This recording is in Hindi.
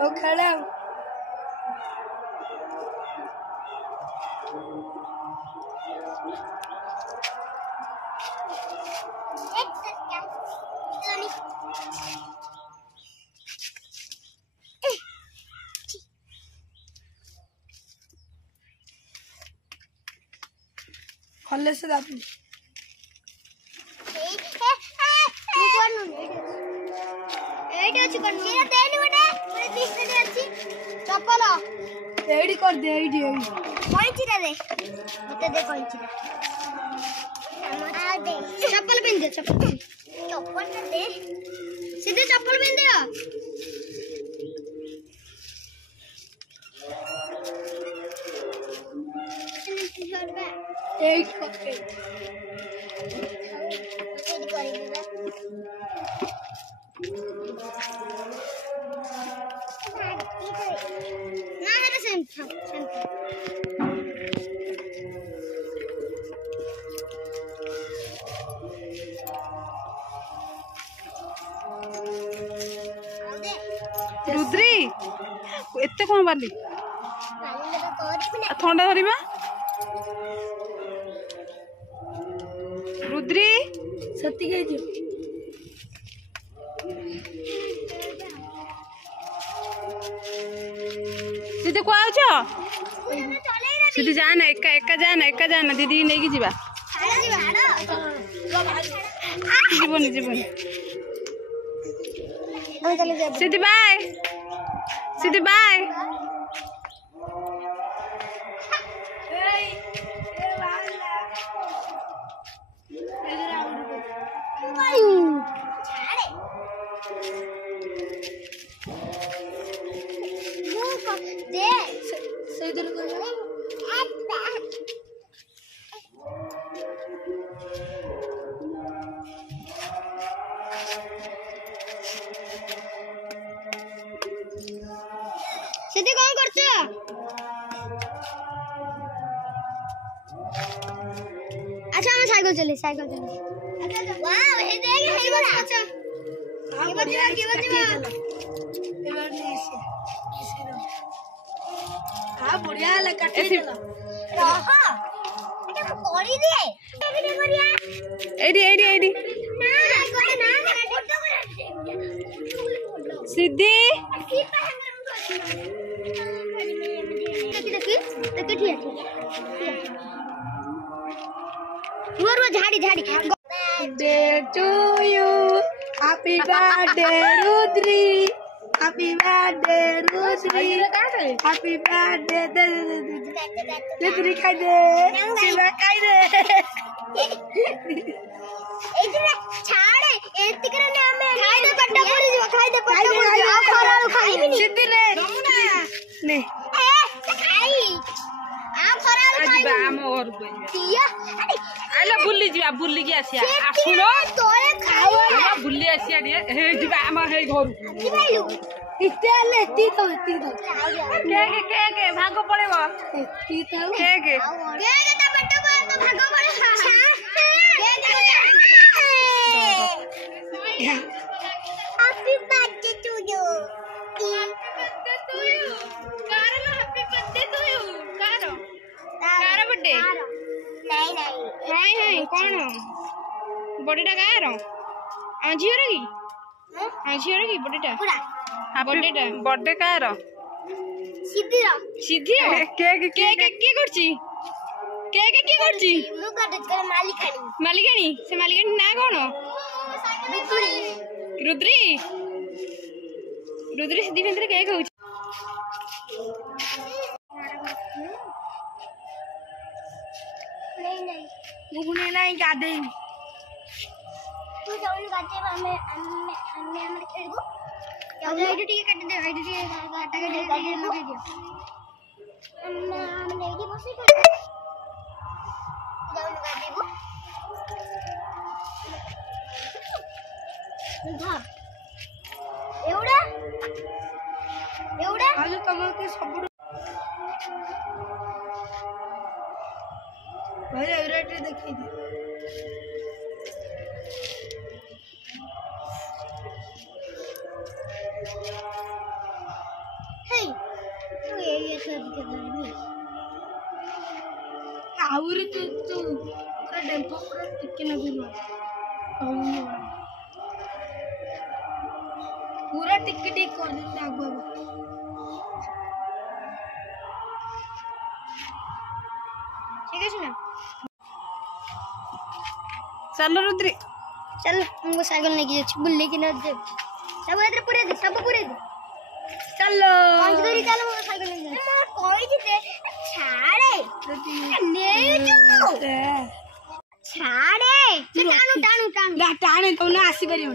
ओ खड़ा खल्ले से दाबी चप्पल एडी कर दे एडी एडी कैंची दे मते दे कैंची चप्पल पहन दे चप्पल दे सीधे चप्पल पहन दे एट पकड़ रुद्री एते कौन बाली थंडा धरिबा रुद्री सत्ती गई थी सीधे को आउछ सीधे जाना एका जाना दीदी नहीं की जीवा जीवनी जीवनी सीधी बाय सीधे कौन करछ अच्छा हम साइकिल चले वाओ हे देख हे बड़ा अच्छा के बजवा एबार नहीं से हां बढ़िया ले काटी देला रहा एटा कोड़ी दे एबे करिया एडी ना कोते ना फोटो कर सीधी देखी ठीक झाड़ी birthday to you happy birthday Rudri happy birthday Rudri happy birthday दे रुद्री खाई दे शिवा खाई दे एजरे छाड़े एतिकरे ने हमें खाई दे पट्टा पड़ी जो खाई दे पट्टा पड़ी आ खराब खाई सिद्धि ले नहीं खाई आ खराब खाई आम और दिया अरे आला बुल्ली की आसिया आसुनो तोरे खाओ ना बुल्ली आसिया हे जिबा आम हे घर दिबाइलु इते ले ती तो के भाग पड़ेबो ती तो के ता पट्टा पर तो भाग पड़े happy birthday to you birthday नहीं कौन बर्थडे कार झीर की झीर की बर्थडे कार सीधी केक करची मालिकानी से मालिकानी ना कौन रुद्री सीधी भेंद्रे केक हो मुगुने नहीं गादे तू जाऊन गाते हमें खेलबो आइडी टिके काट दे आइडी टिके काटा के लगे दियो हम लेडी बसे कर जाऊन गादेबो एवढा आज तमर के सब भाई एवरेट देखी दे ଆହୁରି ତୁ ପୁରା ଡେମ୍ଫ ପୁରା ଟିକେ ନଦୀରୁ ପୁରା ଟିକେ ଟିକେ କରିଦେଲି ଆଗୁଆ ठीक है ना चलो रुद्री चल हमको साइकिल लेके जाए बुल्ले की ना दे सब इधर पूरे दे सब पूरे दे चलो पांच दरी चल हमको साइकिल लेके जाए मैं कोई दे छाड़े ले जो छाड़े टाणु टाणु टाणु टाणे तो ना आसी परियो